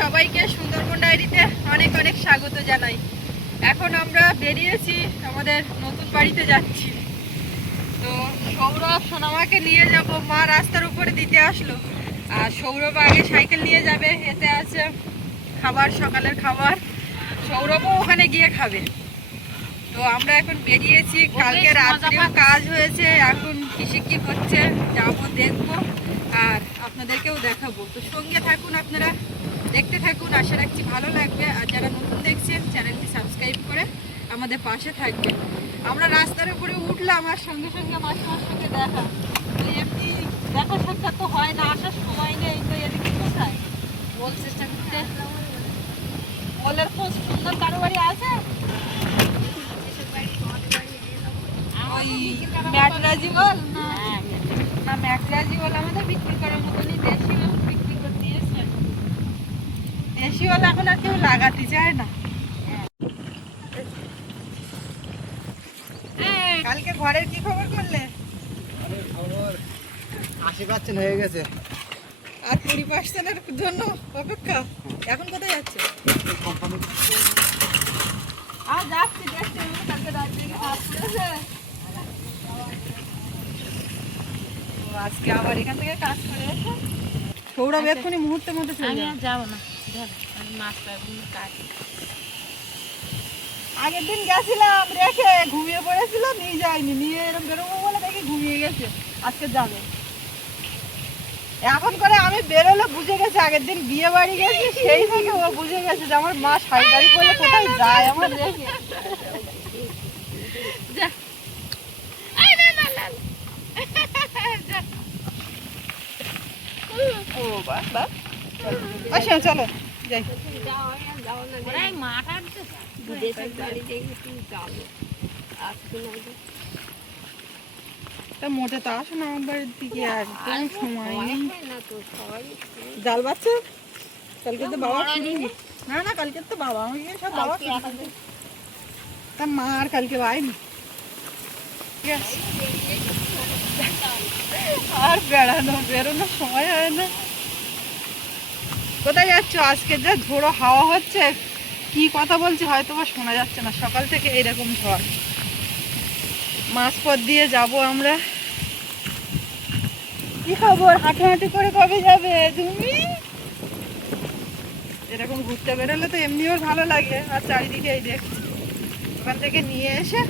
সবাইকে সুন্দরবন ডায়েরিতে অনেক অনেক স্বাগত জানাই। এখন আমরা বেরিয়েছি, আমাদের নতুন বাড়িতে যাচ্ছি। তো সৌরভ সোনামাকে নিয়ে যাব, মা রাস্তার উপরে দিতে আসলো। আর সৌরভ আগে সাইকেল নিয়ে যাবে, এতে আছে খাবার, সকালের খাবার। সৌরভও ওখানে গিয়ে খাবে। তো আমরা এখন বেরিয়েছি, কালকে রাত্রেও কাজ হয়েছে, এখন কিসে কি হচ্ছে যাবো, দেখবো আর আপনাদেরকেও দেখাবো। তো সঙ্গে থাকুন, আপনারা দেখতে থাকুন, আশা রাখছি ভালো লাগবে। আর যারা নতুন দেখছেন চ্যানেলটি সাবস্ক্রাইব করে আমাদের পাশে থাকবেন। আমরা রাস্তার উপরে উঠলাম আর সঙ্গে সঙ্গে মাসিমার সঙ্গে দেখা। তো এমনি দেখা সাক্ষাৎ তো হয় না, আসার সময় নেই। তো এদিকে কোথায় বল চেষ্টা করতে, বলের খোঁজ সুন্দর কারো বাড়ি আছে? ওই ম্যাটরাজি বল না, ম্যাটরাজি বল আমাদের বিক্রি করার মতনই দেশি বল বিক্রি করতে এসে। দেশি বল এখন আর কেউ লাগাতে চায় না। কালকে ঘরের কি খবর করলে? খবর 80% হয়ে গেছে, আর 20%-এর জন্য অপেক্ষা। এখন কোথায় যাচ্ছে? আর যাচ্ছি, দেখছি কালকে রাত থেকে কাজ করেছে। আজকে আবার এখান থেকে কাজ করে এসে সৌরভ এক্ষুনি মুহূর্তের মধ্যে চলে যাবে। আমি যাবো না, মাছ কাজ। আগের দিন গেছিলাম, রেখে ঘুমিয়ে পড়েছিল, নিয়ে যায়নি, নিয়ে এরকম বেরোবো বলে দেখি ঘুমিয়ে গেছে। আজকে যাবে। এখন করে আমি বেরোলে বুঝে গেছে, আগের দিন বিয়ে বাড়ি গেছি সেই থেকে ও বুঝে গেছে যে আমার মা শাড়ি টাড়ি পরে কোথায় যায় আমার দেখে। ও বাবা, আচ্ছা চলো যাই। তা মোটে তো আসো না আমার বাড়ির দিকে, আর কোনো সময় নেই। জাল বাচ্চা কালকে তো বাবা না না, কালকে তো বাবা আমাকে সব বাবা তা মা আর কালকে বাইনি। আর বেরোনোর সময় হয় না। কোথায় যাচ্ছ? আজকে যা ঝোড়ো হাওয়া হচ্ছে, কি কথা বলছি হয়তো বা শোনা যাচ্ছে না, সকাল থেকে এরকম ঝড়। মাঝপথ দিয়ে যাব আমরা। কি খবর, হাঁটাহাঁটি করে কবে যাবে তুমি? এরকম ঘুরতে বেরোলে তো এমনিও ভালো লাগে। আর চারিদিকে এই দেখছি, ওখান থেকে নিয়ে এসে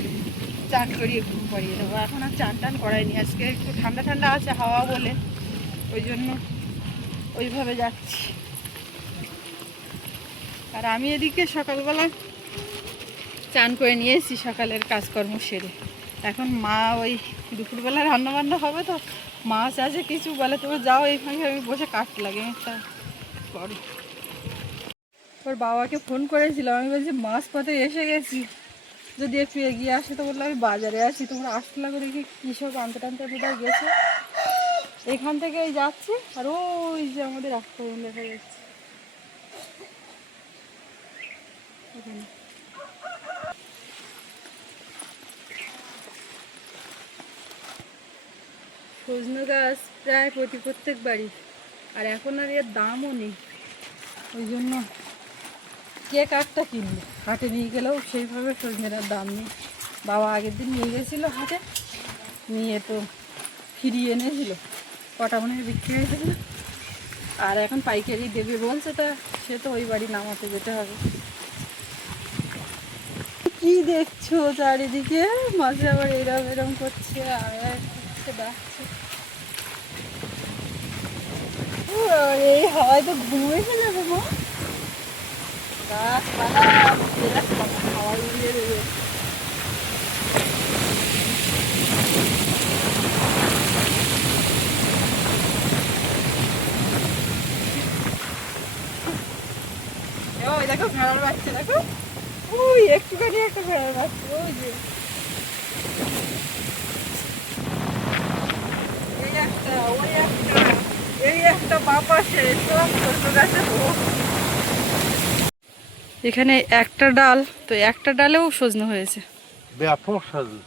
চান করিয়ে ঘুম পাড়িয়ে দেবো। এখন আর চান টান করাইনি, আজকে একটু ঠান্ডা ঠান্ডা আছে হাওয়া বলে, ওই জন্য ওইভাবে যাচ্ছি। আর আমি এদিকে সকালবেলা চান করে নিয়ে এসেছি, সকালের কাজকর্ম সেরে। এখন মা ওই দুপুরবেলা রান্না বান্না হবে, তো মাছ আছে কিছু, বলে তুমি যাও, এই ফাঁকে আমি বসে কাটতে লাগে তা করো। ওর বাবাকে ফোন করেছিলাম, আমি বলছি মাছ পথে এসে গেছি, যদি একটু এগিয়ে আসে। তো বললো আমি বাজারে আছি, তোমরা আসতে লাগো দেখি কী সব আনতে টানতে বোধহয় গেছে। এখান থেকে যাচ্ছি, আর ওই যে আমাদের আক্রমণ দেখা যাচ্ছে এখানে। সজনে গাছ প্রায় প্রত্যেক বাড়ি, আর এখন আর এর দামও নেই। ওই জন্য কে কাঠটা কিনবে, হাটে নিয়ে গেলেও সেইভাবে সজনের দাম নেই। বাবা আগের দিন নিয়ে গেছিলো হাটে, নিয়ে তো ফিরিয়ে এনেছিল, কটা মনে হয় বিক্রি হয়েছিল। আর এখন পাইকারি দেবে বলছে, তা সে তো ওই বাড়ি নামাতে যেতে হবে। কি দেখছো চারিদিকে? মাঝে আবার এরম এরম করছে, আর ডাকছে। এই হাওয়ায় তো ঘুমিয়েছে না গো মা, গাছপালা হাওয়া উড়িয়ে দেবে। ওই দেখো ভেড়ার বাচ্চা, দেখো ওই একটুখানি একটা ভেড়ার বাচ্চা, ওই যে এই একটা, ওই একটা, এই একটা বাপাসে সব ছোট গাছে। এখানে একটা ডাল, তো একটা ডালেও সজনে হয়েছে ব্যাপক সজনে।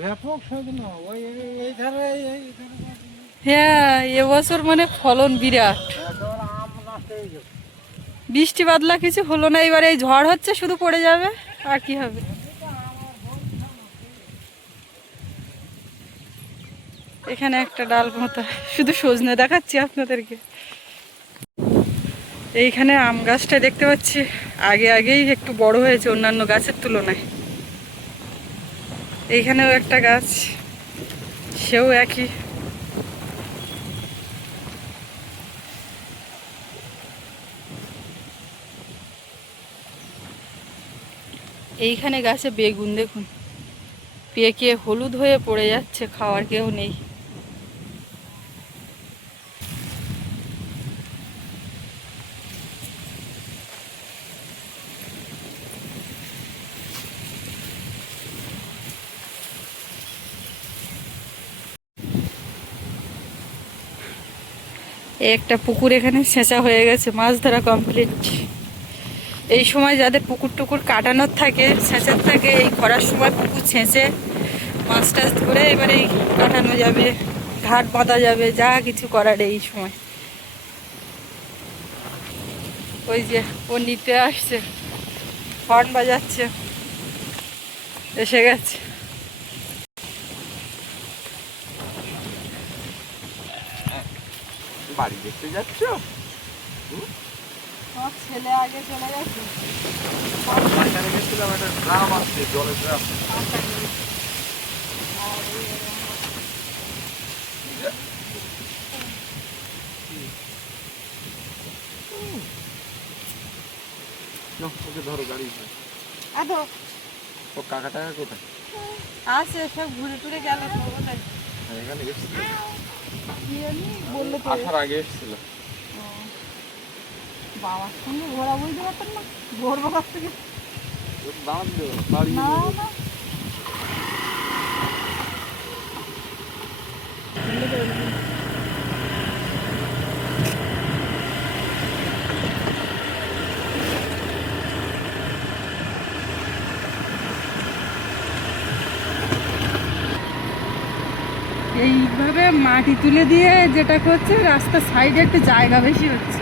ব্যাপক সজনে ওই এই ধারে, হ্যাঁ এবছর মানে ফলন বিরাট। আম নষ্ট হয়ে গেছে। বৃষ্টি বাদলা কিছু হলো না, এবারে এই ঝড় হচ্ছে, শুধু পড়ে যাবে আর কি হবে। এখানে একটা ডাল মতো শুধু সজনে দেখাচ্ছি আপনাদেরকে। এইখানে আম গাছটা দেখতে পাচ্ছি আগেই একটু বড় হয়েছে অন্যান্য গাছের তুলনায়। এইখানেও একটা গাছ, সেও একই। এইখানে গাছে বেগুন দেখুন, পেকে হলুদ হয়ে পড়ে যাচ্ছে, খাওয়ার কেউ নেই। একটা পুকুর এখানে ছেঁচা হয়ে গেছে, মাছ ধরা কমপ্লিট। এই সময় যাদের পুকুর টুকুর কাটানোর থাকে, ছেঁচার থাকে, এই খরার সময় পুকুর ছেঁচে মাছ টাছ ধরে এবারে কাটানো যাবে, ঘাট বাঁধা যাবে, যা কিছু করার এই সময়। ওই যে ও নিতে আসছে, হর্ন বাজাচ্ছে, এসে গেছে। বাড়ি দেখতে যাচ্ছ? আমার ছেলে আগে চলে গেছে। এখানে গেছিলাম, একটা ড্রাম আসছে, জলের ড্রাম। ওকে ধরো গাড়ি। ও কাকা টাকা কোথায়? আছে সব ঘুরে টুরে গেল কোথায়। এখানে গেছিল, বললো তো আসার আগে এসেছিল। বাবার সঙ্গে ঘোরা বলতে পারতেন না, ঘুরবো কাছ থেকে। দাঁড়ান দেবো, দাঁড়িয়ে না না এইভাবে মাটি তুলে দিয়ে যেটা করছে, রাস্তার সাইডে একটু জায়গা বেশি হচ্ছে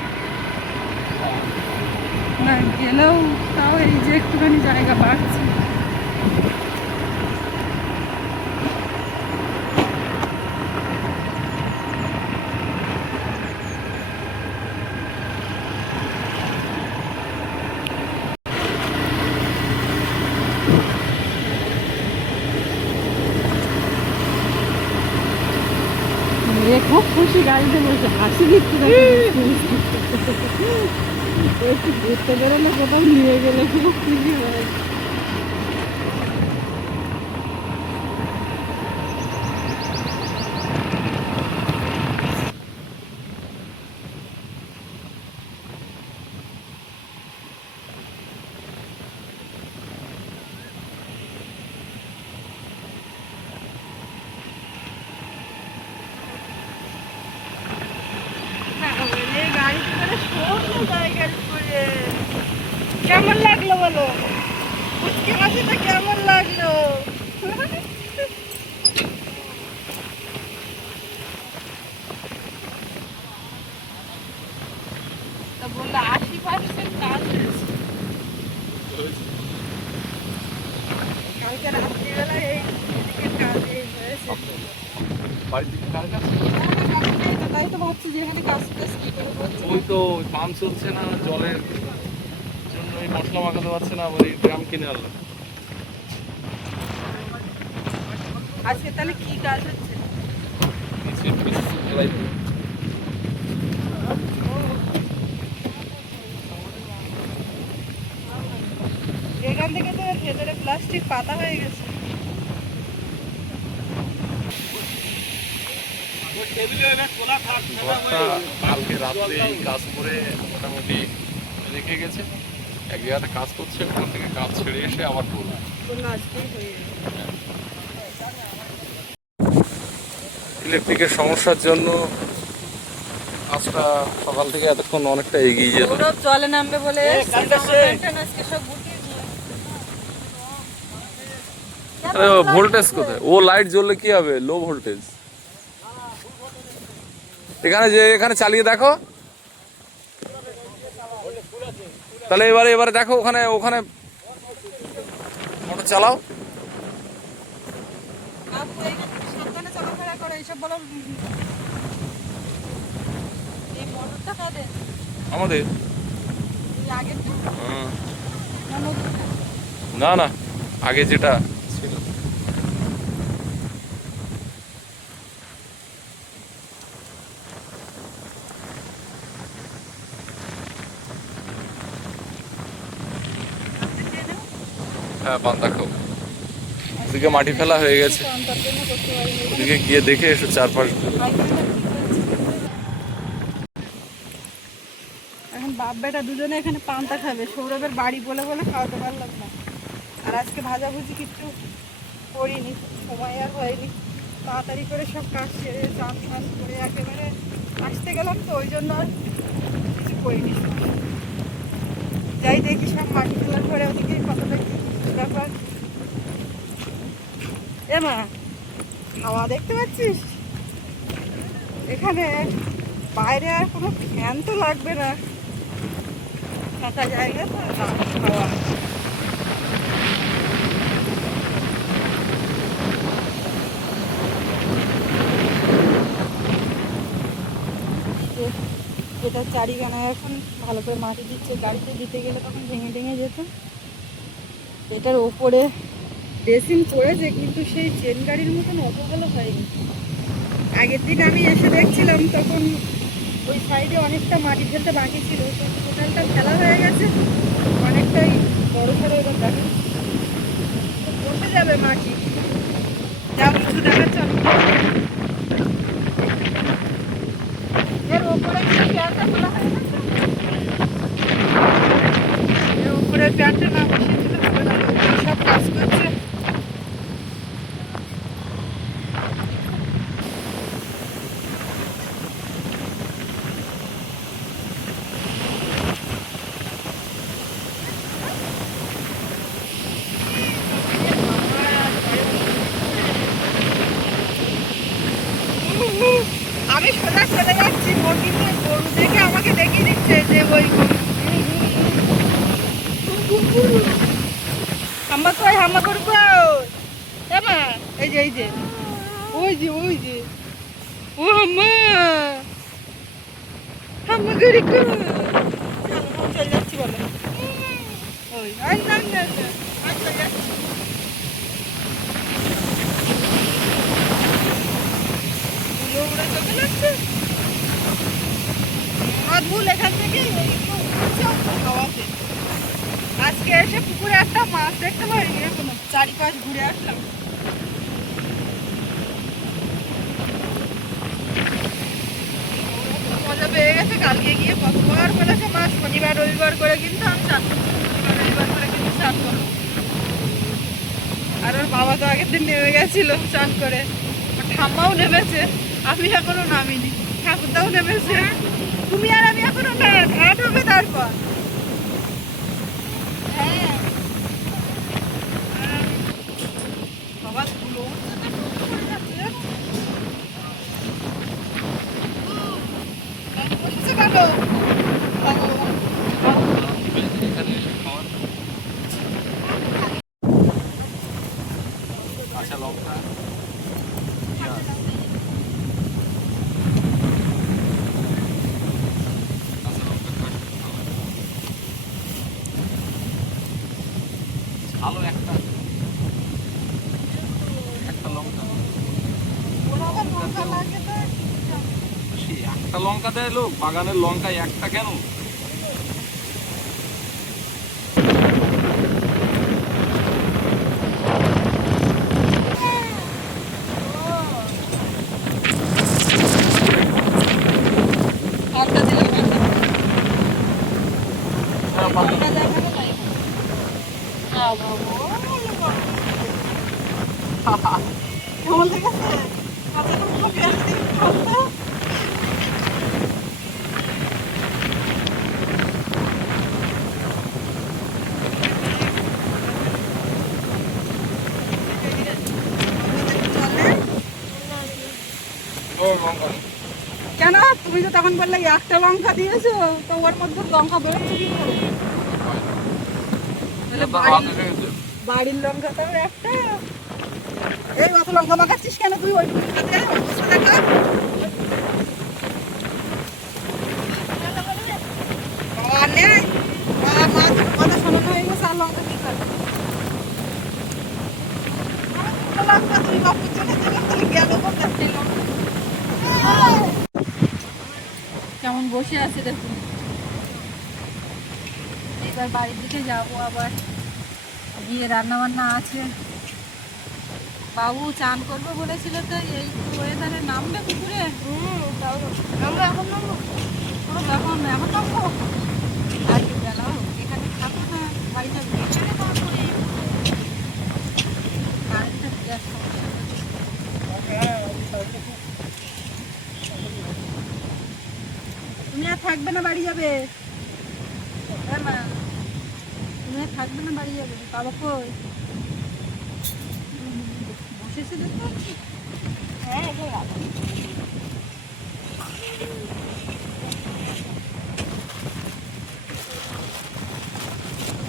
না, গেলেও তাও এই যে একটুখানি জায়গা বাড়ছে। খুব খুশি, গাড়িতে বসে হাসি দিচ্ছে, একটু ঘুরতে বেরোলে কোথাও নিয়ে গেলে খুব খুশি হয়। কেমন লাগলো বলো, পুচকি মাসিটা কেমন লাগলো? তা বললো 80% কাজ হয়েছে। কালকে রাত্রিবেলা এই কাজ হয়েছে। বাড়ি থেকে কার কাছে? তাই তো ভাবছি যে এখানে কাজ টাজ কি করে করছে। ওই তো পাম্প চলছে না, জলের জন্য এই মশলা মাখাতে পারছে না, ওই ড্রাম কিনে আনলো। আজকে তাহলে কি কাজ হচ্ছে? এখান থেকে তো ভেতরে প্লাস্টিক পাতা হয়ে গেছে। কালকে রাত্রে এই কাজ করে মোটামুটি রেখে গেছে, এক জায়গাতে কাজ করছে, ওখান থেকে কাজ ছেড়ে এসে আবার করবে। ইলেকট্রিকের সমস্যার জন্য কাজটা সকাল থেকে এতক্ষণ অনেকটা এগিয়ে যেত। সৌরভ জলে নামবে বলে ভোল্টেজ কোথায়? ও লাইট জ্বললে কি হবে? Low voltage. এখানে চালিয়ে দেখো। তাহলে এবারে এবারে দেখো ওখানে ওখানে মোটর চালাও। বাবু, এইখানে সাবধানে চলাফেরা করো, এইসব বলো। এই মোটরটা কাদের? আমাদের এই আগেরটা? হুম। না নতুনটা? না না, আগে যেটা ছিল। হ্যাঁ, পান্তা খাও। ওদিকে মাটি ফেলা হয়ে গেছে, তার জন্য করতে পারিনি। ওদিকে গিয়ে দেখে এসো চারপাশ ঘুরে। এখন বাপ বেটা দুজনে এখানে পান্তা খাবে। সৌরভের বাড়ি বলে বলে খাওয়াতে পারলাম না। আর আজকে ভাজাভুজি কিচ্ছু করিনি, সময় আর হয়নি। তাড়াতাড়ি করে সব কাজ সেরে চান ফান করে একেবারে আসতে গেলাম, তো ওই জন্য আর কিছু করিনি। যাই দেখি সব মাটি তোলার পরে ওদিকে কতটা কি ব্যাপার। এ মা, হাওয়া দেখতে পাচ্ছিস? এখানে বাইরে আর কোনো ফ্যান তো লাগবে না, ফাঁকা জায়গা তো, হাওয়া। এটা চারিখানা এখন ভালো করে মাটি দিচ্ছে, গাড়িতে দিতে গেলে তখন ভেঙে ভেঙে যেত। এটার ওপরে ড্রেসিং করেছে, কিন্তু সেই চেন গাড়ির মতন অত ভালো হয়নি। আগের দিন আমি এসে দেখছিলাম, তখন ওই সাইডে অনেকটা মাটি ফেলতে বাকি ছিল, তো টোটালটা ফেলা হয়ে গেছে, অনেকটাই বড় সড়ো এবার দেখো বসে যাবে মাটি। যা কিছু দেখাচ্ছে এর ওপরে কি প্যান্টটা তোলা হয়ে গেছে? এর ওপরে প্যান্টটা না বসিয়ে দিলে হবে না, সব কাজ করছে। আমি সোজা চলে যাচ্ছি, ও কিন্তু গরু দেখে আমাকে দেখিয়ে দিচ্ছে যে ওই হাম্মা কই, হাম্মা করবো মা। এই যে এই যে ওই যে ওই যে ও হাম্মা, হাম্মা করি কো। চলে যাচ্ছি বলে ওই না না না, চলে যাচ্ছি। ভুল এখান থেকে খাওয়াতে আজকে এসে পুকুরে একটা মাছ দেখতে পারিনি, এখনো চারিপাশ ঘুরে আসলাম। মজা পেয়ে গেছে, কালকে গিয়ে কতবার ফেলেছে মাছ, শনিবার রবিবার করে, কিন্তু আমি চান করবো, শনিবার রবিবার করে কিন্তু চান করবো। আর ওর বাবা তো আগের দিন নেমে গেছিল চান করে, ওর ঠাম্মাও নেমেছে, আমি এখনো নামিনি, ঠাকুরদাও নেমেছে, তুমি আর আমি এখনো না, ঘাট হবে তারপর। হ্যাঁ বাবা, ধুলো বসেছে কেন? কাঁচা লঙ্কা, ভালো একটা একটা লঙ্কা, ওর আবার লঙ্কা লাগে তো। সেই একটা লঙ্কা দেয় লোক, বাগানের লঙ্কায় একটা কেন? লঙ্কা দিলে পাতা লঙ্কা দেখানো তাই কেমন লেগেছে? কাঁচা লঙ্কা পেঁয়াজ দিয়ে খাওয়া। ও লঙ্কা কেন তুমি তুমি তো তখন বললে একটা লঙ্কা দিয়েছো, তো ওর মধ্যে লঙ্কা বেরোচ্ছে কি করে? তাহলে বাড়ির লঙ্কা তো একটা। এই অত লঙ্কা মাখাচ্ছিস কেন তুই? ওই লঙ্কাতে অবস্থা দেখা। বাবা নেই, বাবা মা তোর কথা শোনানো হয়ে গেছে, আর লঙ্কা কি করবে? লঙ্কা তুই বাপুর জন্য তাহলে গেল কোথায় লঙ্কা? কেমন বসে আছে দেখুন। এবার বাড়ির দিকে যাবো, আবার গিয়ে রান্না বান্না আছে। বাবু চান করবো বলেছিল, তো এই ওয়েদারে নামবে পুকুরে। আমরা এখন নামবো? এখন এখন নামবো? আর কি বেলা হোক, এখানে থাকো না, বাড়ি যাবে। এখানে তো করে কারেন্টের গ্যাস তুমি আর থাকবে না, বাড়ি যাবে? হ্যাঁ মা, তুমি আর থাকবে না, বাড়ি যাবে? বাবা কই? বসেছে দেখতে পাচ্ছি। হ্যাঁ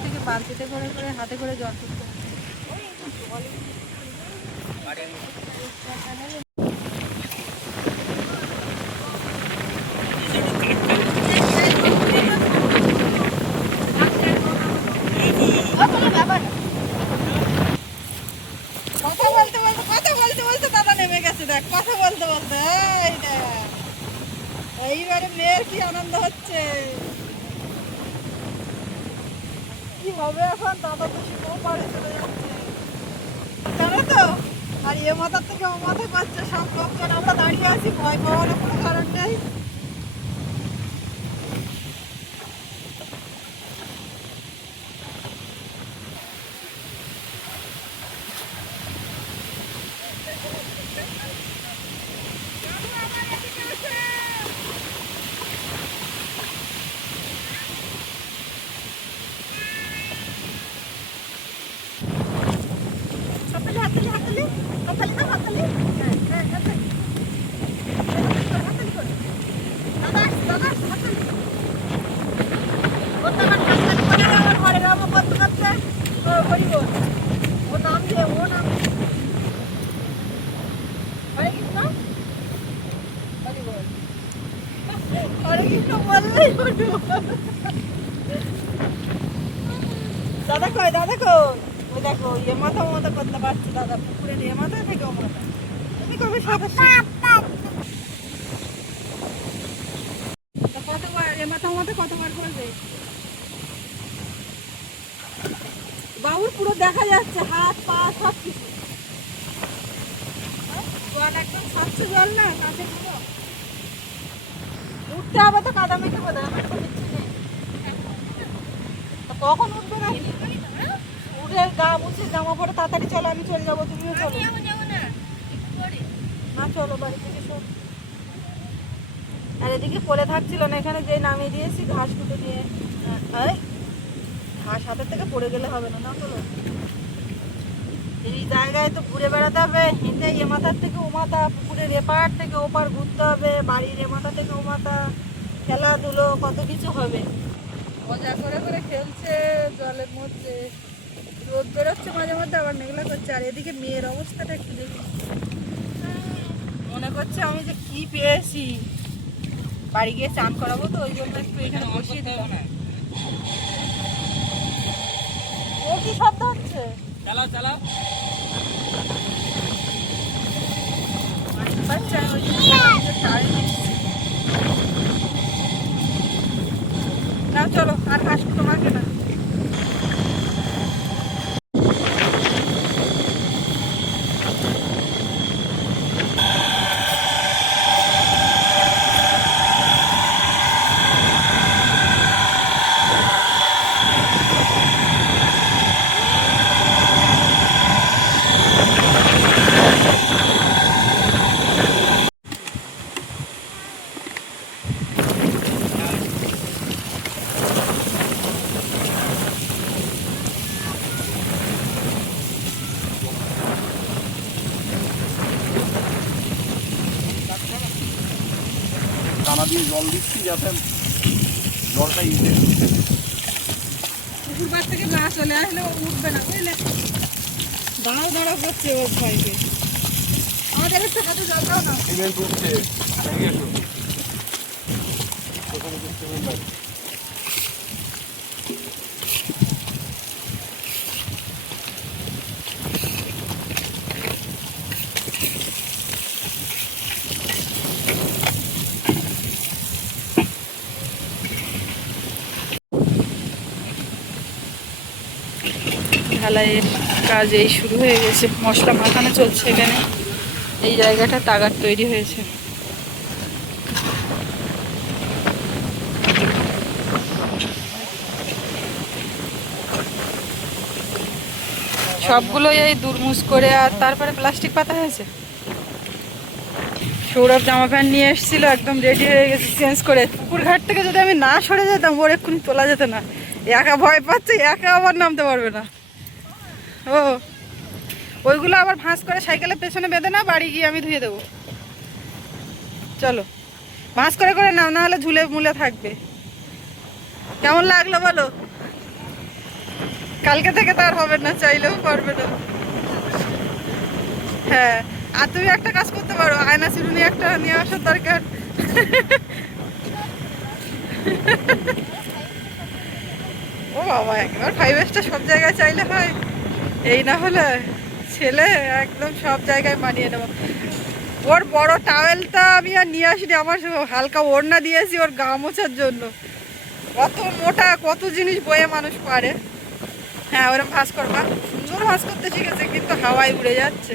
থেকে বালতিতে করে করে হাতে করে জল করতে হবে। কথা বলতে দাদা নেমে গেছে, দেখ কথা বলতে বলতে। এই দেখ, এইবারে মেয়ের কি আনন্দ হচ্ছে, কি হবে এখন? দাদা তো শিখেও পারে, চলে যাচ্ছে জানো তো। আর এ মাথার থেকে ও মাথা করছে, সব লোকজন আমরা দাঁড়িয়ে আছি, ভয় পাওয়ার কোনো কারণ নেই। দাদা কই, দাদা কই? ওই দেখো এ মাথা মাথা করতে পারছে দাদা, পুকুরের এ মাথা থেকে ও মাথা। তুমি কবে সাঁতার কতবার এ মাথা মাথা কতবার করবে? বাবুর পুরো দেখা যাচ্ছে হাত পা সব কিছু। জল একদম স্বচ্ছ জল না, কাছে পুরো উঠতে হবে তো, কাদা মেখে বোধ হয়। কখন উঠবে না? উঠে গা মুছে জামা পরে তাড়াতাড়ি চলো, আমি চলে যাবো, তুমিও চলো। না চলো বাড়ি থেকে সব। আর এদিকে পড়ে থাকছিল না, এখানে যে নামিয়ে দিয়েছি ঘাস কুটে নিয়ে। ঘাস হাতের থেকে পড়ে গেলে হবে না, না চলো। এই জায়গায় তো ঘুরে বেড়াতে হবে, হেঁটে এ মাথার থেকে ও মাথা, পুকুরের এপার থেকে ওপার ঘুরতে হবে, বাড়ির এ মাথা থেকে ও মাথা, খেলাধুলো কত কিছু হবে। মজা করে করে খেলছে জলের মধ্যে, রোদ বেরোচ্ছে মাঝে মধ্যে, আবার মেঘলা করছে। আর এদিকে মেয়ের অবস্থাটা একটু দেখি, মনে করছে আমি যে কি পেয়েছি, বাড়ি গিয়ে চান করাবো, তো ওই জন্য একটু এখানে বসিয়ে দিলাম। ও কি শব্দ হচ্ছে? চালাও চালাও। বাচ্চা ওই না, চলো আর ঘাস তোমাকে না। জল দিচ্ছি যাতে জলটা ইজে। পুকুর পাড় থেকে না চলে আসলে ও উঠবে না বুঝলে, দাঁড়াও দাঁড়াও করছে ওর ভয়কে। আমাদের একটু হাতে জল দাও না। সিমেন্ট উঠছে, এদিকে এসো। ওখানে তো সিমেন্ট আছে। ঢালাইয়ের কাজ এই শুরু হয়ে গেছে, মশলা মাখানো চলছে এখানে। এই জায়গাটা তাগার তৈরি হয়েছে। সবগুলোই এই দুরমুজ করে আর তারপরে প্লাস্টিক পাতা হয়েছে। সৌরভ জামা প্যান্ট নিয়ে এসেছিল, একদম রেডি হয়ে গেছে চেঞ্জ করে। পুকুর ঘাট থেকে যদি আমি না সরে যেতাম ওর এক্ষুনি তোলা যেত না। একা ভয় পাচ্ছে, একা আবার নামতে পারবে না ও। ওইগুলো আবার ভাঁজ করে সাইকেলের পেছনে বেঁধে না, বাড়ি গিয়ে আমি ধুয়ে দেবো। চলো ভাঁজ করে করে নাও, না হলে ঝুলে মুলে থাকবে। কেমন লাগলো বলো? কালকে থেকে তার হবে না, চাইলেও পারবে না। হ্যাঁ, আর তুমি একটা কাজ করতে পারো, আয়না চিরুনি একটা নিয়ে আসার দরকার। ও বাবা, একবার 5 স্টার সব জায়গায় চাইলে হয়, এই না হলে ছেলে একদম সব জায়গায় মানিয়ে নেব। ওর বড় টাওয়েলটা আমি আর নিয়ে আসিনি, আমার হালকা ওড়না দিয়েছি ওর গা মোছার জন্য। কত মোটা, কত জিনিস বয়ে মানুষ পারে। হ্যাঁ, ওরকম ভাঁজ করবা, সুন্দর ভাঁজ করতে শিখেছে, কিন্তু হাওয়ায় উড়ে যাচ্ছে।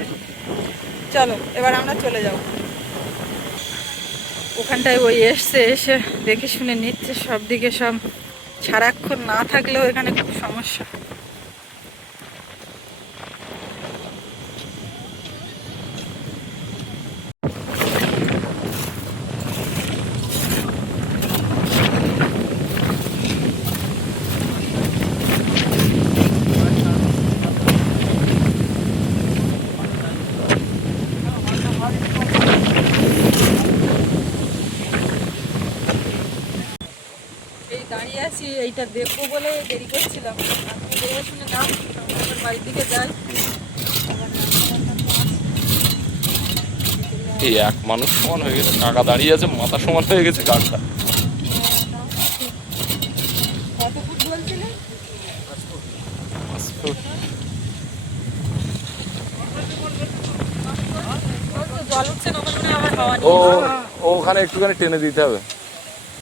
চলো এবার আমরা চলে যাব। ওখানটায় ওই এসছে, এসে দেখে শুনে নিচ্ছে সব দিকে। সব সারাক্ষণ না থাকলেও এখানে খুব সমস্যা। এই দাঁড়িয়ে আছি, এইটা দেখবো বলে দেরি করছিলাম। আপনি দেখে শুনে নাম, আমার বাড়ির দিকে যাই। এই এক মানুষ সমান হয়ে গেছে, কাকা দাঁড়িয়ে আছে, মাথা সমান হয়ে গেছে কাকটা। কত ফুট বলছিলেন? জল উঠছে না, আমার মনে হয় আমার হাওয়া ও নেই। ওখানে একটুখানি টেনে দিতে হবে।